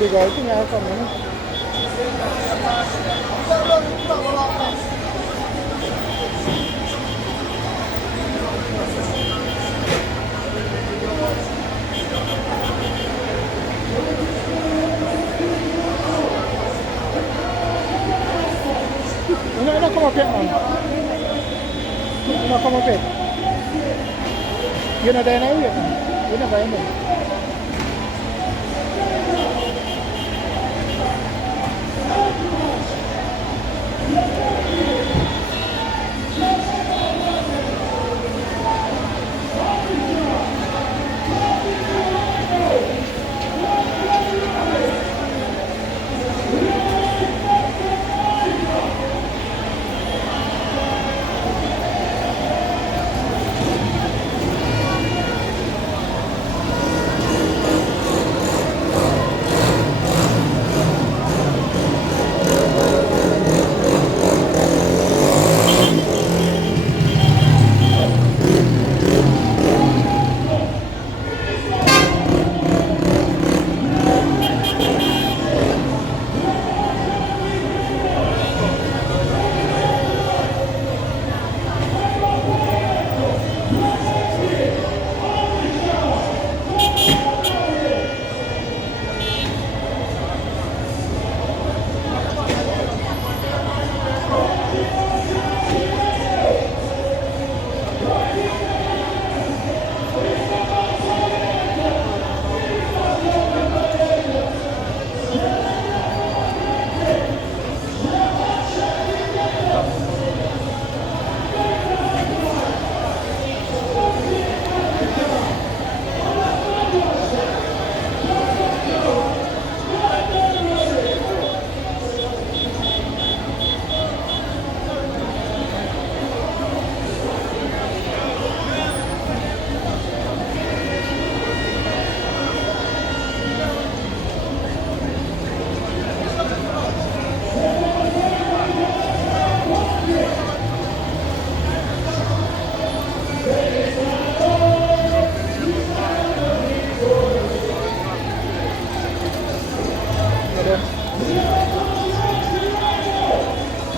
Big out in our coming. No, come up here, man. No, come up here. You're not there now, you're not there now.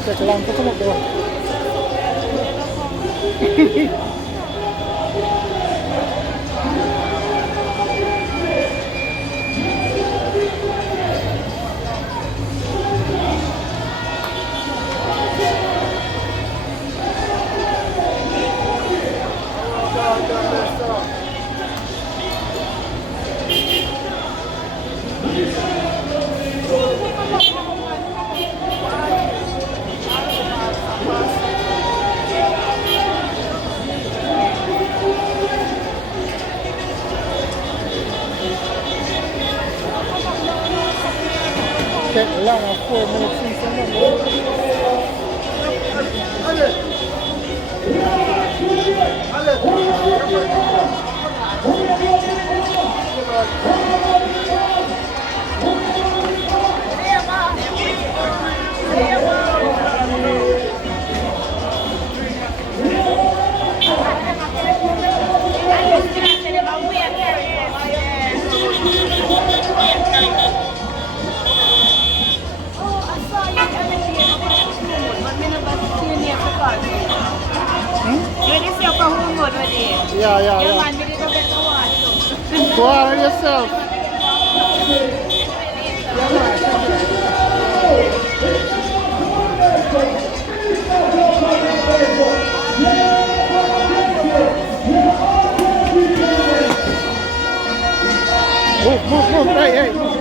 Teka lang, tutumog doon. Take long of 4 minutes since I'm Yeah, yeah, Yeah, yeah. man, we did not get no one. Go on yourself. Move, right, hey, move.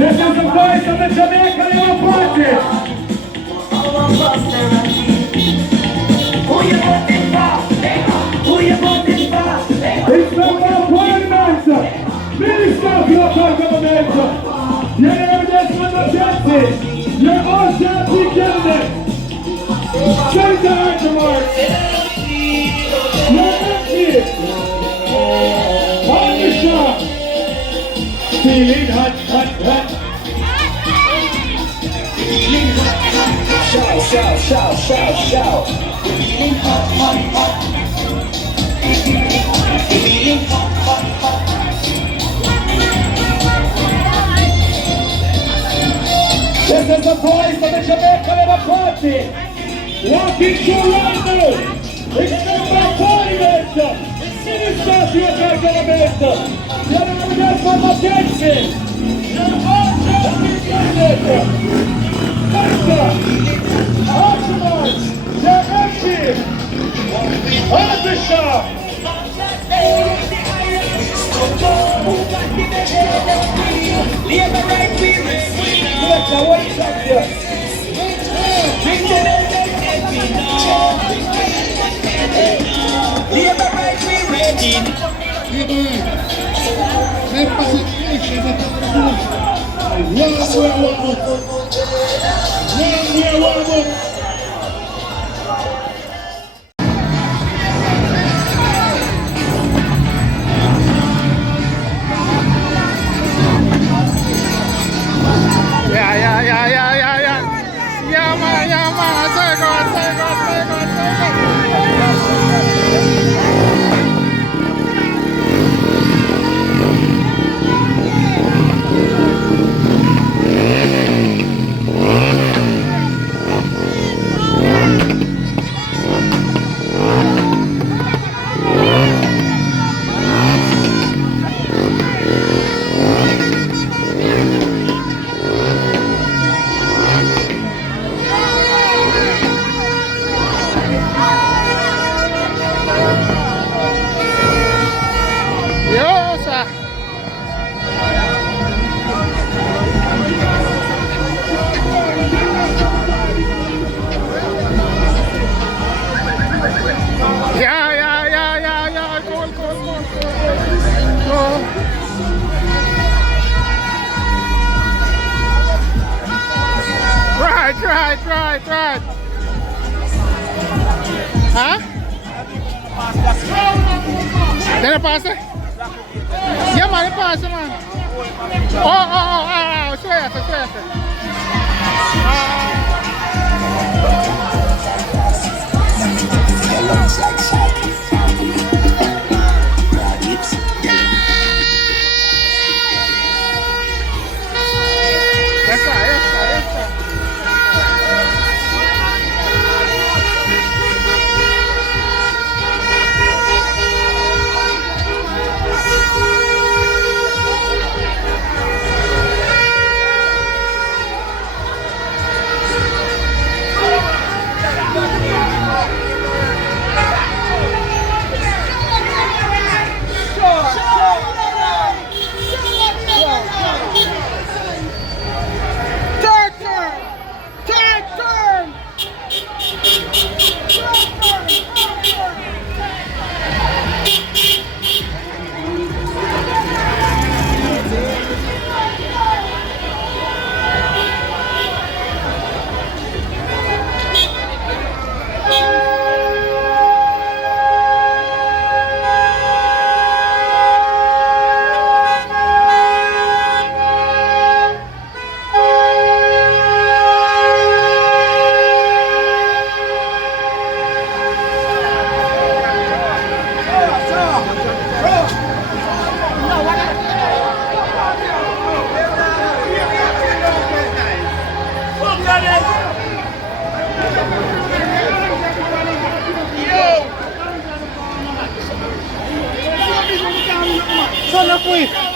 This is the voice of the Jamaican Little Party. Who you voting for? Who you voting for? It's the Parliament, Minister of Local Government. You're the evidence of the justice. You're all justice candidate. Senator Audrey. You're empty. On the shop. Feeling hot, hot, hot. Shout, shout, shout, shout, shout. Feeling hot, hot, hot. Feeling hot, hot, hot. This is the voice of the Jamaican Little Party. Walking through London. It's number Parliament. Minister of Local Government. You're the evidence of the justice. You're all justice candidate. Minister, Archibald, you're empty. Archbishop. Minister, what is up here? Yeah, man. Take on. Yeah. Cool. Right. Huh? Did it pass it? Yeah, man, it passed, man. Oh, swear. Yes, sir. po eh.